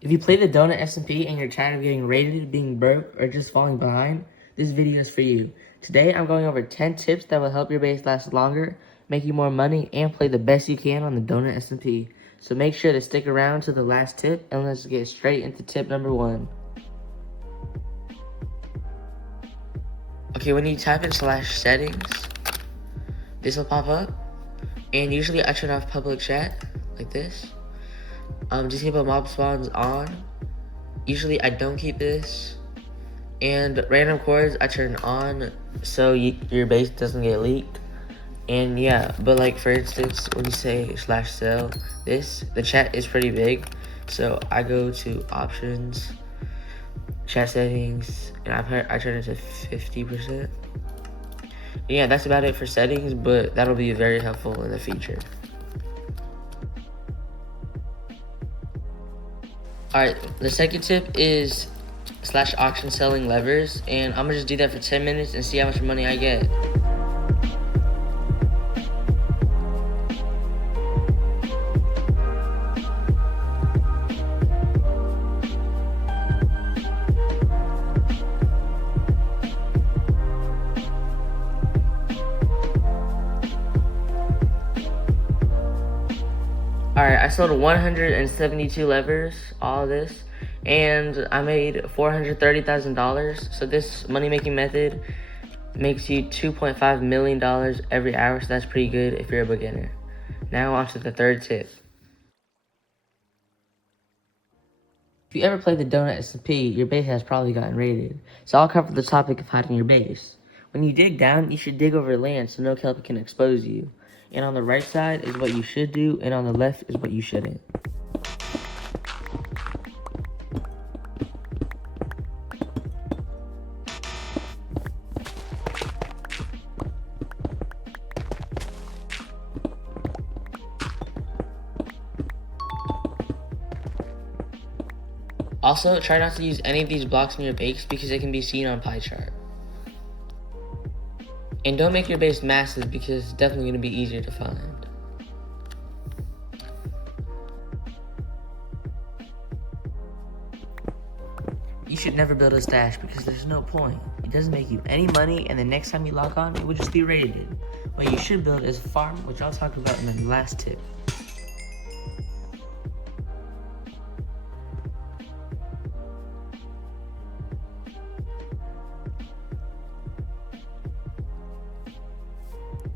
If you play the DonutSMP and you're tired of getting rated, being broke, or just falling behind, this video is for you. Today, I'm going over 10 tips that will help your base last longer, make you more money, and play the best you can on the DonutSMP. So make sure to stick around to the last tip, and let's get straight into tip number 1. Okay, when you type in /settings, this will pop up, and usually I turn off public chat, like this. Just keep mob spawns on. Usually I don't keep this. And random chords I turn on so your base doesn't get leaked. And yeah, but like for instance, when you say /sell this, the chat is pretty big. So I go to options, chat settings, and I turn it to 50%. Yeah, that's about it for settings, but that'll be very helpful in the future. Alright, the second tip is /auction selling levers, and I'm gonna just do that for 10 minutes and see how much money I get. Alright, I sold 172 levers, all of this, and I made $430,000. So this money-making method makes you $2.5 million every hour, so that's pretty good if you're a beginner. Now on to the third tip. If you ever played the DonutSMP, your base has probably gotten raided. So I'll cover the topic of hiding your base. When you dig down, you should dig over land so no kelp can expose you. And on the right side is what you should do, and on the left is what you shouldn't. Also, try not to use any of these blocks in your base because it can be seen on pie chart. And don't make your base massive because it's definitely going to be easier to find. You should never build a stash because there's no point. It doesn't make you any money, and the next time you log on, it will just be raided. What you should build is a farm, which I'll talk about in the last tip.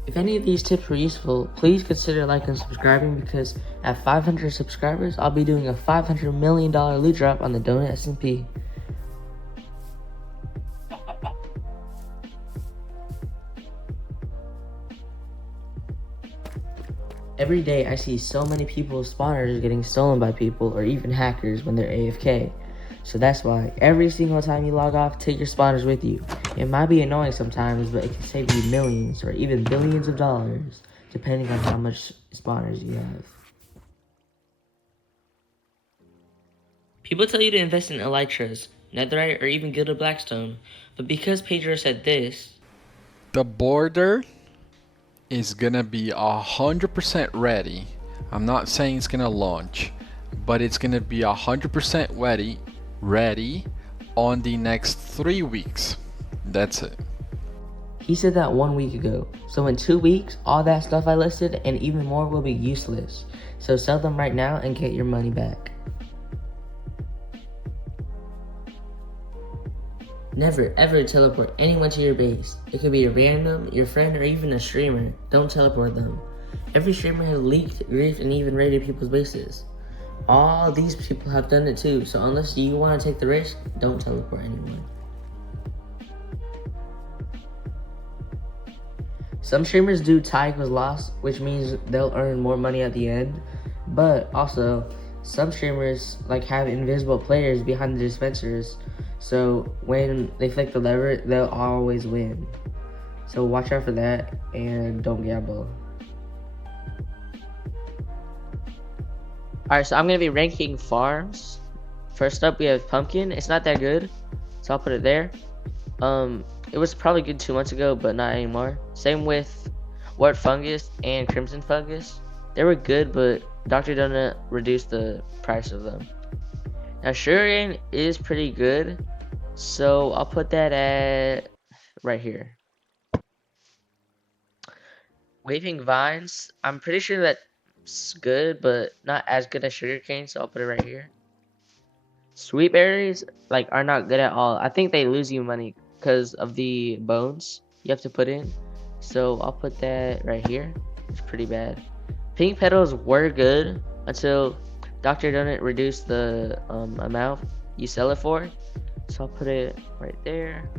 If any of these tips were useful, please consider liking and subscribing because at 500 subscribers, I'll be doing a $500 million loot drop on the DonutSMP. Every day I see so many people's spawners getting stolen by people or even hackers when they're AFK. So that's why every single time you log off, take your spawners with you. It might be annoying sometimes, but it can save you millions or even billions of dollars, depending on how much spawners you have. People tell you to invest in elytras, netherite, or even gilded blackstone, but because Pedro said this, the border is gonna be 100% ready. I'm not saying it's gonna launch, but it's gonna be 100% ready on the next 3 weeks. That's it. He said that 1 week ago. So in 2 weeks, all that stuff I listed and even more will be useless. So sell them right now and get your money back. Never ever teleport anyone to your base. It could be a random, your friend, or even a streamer. Don't teleport them. Every streamer has leaked, griefed, and even raided people's bases. All these people have done it too, so unless you want to take the risk, don't teleport anyone. Some streamers do tie equals loss, which means they'll earn more money at the end, but also some streamers have invisible players behind the dispensers, so when they flick the lever, they'll always win. So watch out for that and don't gamble. Alright, so I'm going to be ranking farms. First up, we have pumpkin. It's not that good, so I'll put it there. It was probably good 2 months ago, but not anymore. Same with wart fungus and crimson fungus. They were good, but Dr. Donut reduced the price of them. Now sugarcane is pretty good, so I'll put that at right here. Waving vines, I'm pretty sure that's good, but not as good as sugarcane, so I'll put it right here. Sweet berries like are not good at all. I think they lose you money because of the bones you have to put in. So I'll put that right here. It's pretty bad. Pink petals were good until Dr. Donut reduced the amount you sell it for. So I'll put it right there.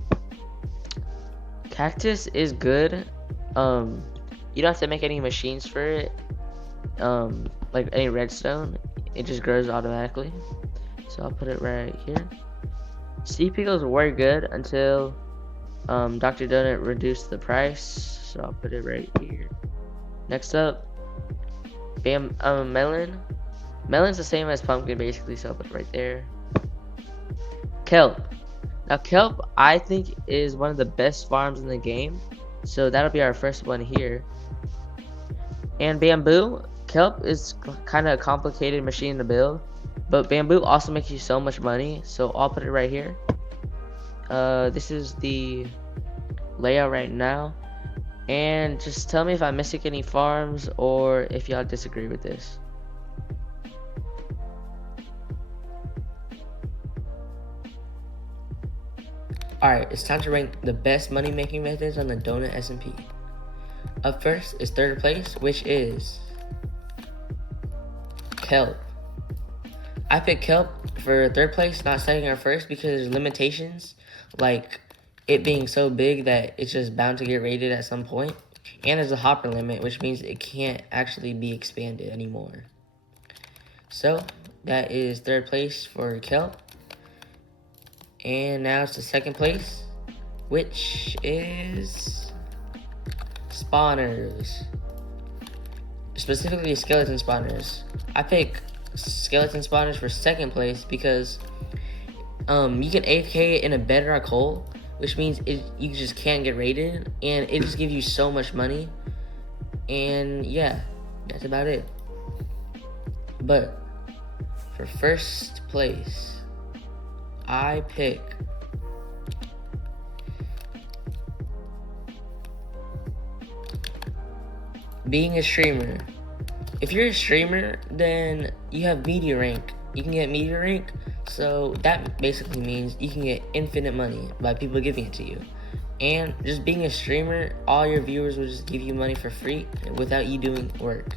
Cactus is good. You don't have to make any machines for it. Like any redstone, it just grows automatically. So I'll put it right here. Sea pickles were good until Dr. Donut reduced the price. So I'll put it right here. Next up, melon. Melon's the same as pumpkin basically, so I'll put it right there. Kelp. Now kelp, I think, is one of the best farms in the game. So that'll be our first one here. And bamboo. Kelp is kind of a complicated machine to build, but bamboo also makes you so much money, so I'll put it right here. This is the layout right now, and just tell me if I'm missing any farms or if y'all disagree with this. Alright, it's time to rank the best money making methods on the DonutSMP. Up first is third place, which is kelp. I picked kelp for third place, not second or first, because there's limitations, like it being so big that it's just bound to get raided at some point. And there's a hopper limit, which means it can't actually be expanded anymore. So that is third place for kelp. And now it's the second place, which is spawners. Specifically skeleton spawners. I pick skeleton spawners for second place because you can AFK it in a bedrock hole, which means you just can't get raided, and it just gives you so much money. And yeah, that's about it. But for first place, I pick being a streamer. If you're a streamer, then you have media rank. You can get media rank, so that basically means you can get infinite money by people giving it to you. And just being a streamer, all your viewers will just give you money for free without you doing work.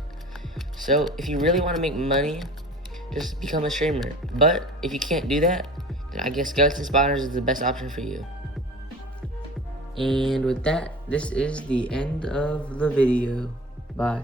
So if you really want to make money, just become a streamer. But if you can't do that, then I guess skeleton spawners is the best option for you. And with that, this is the end of the video. Bye.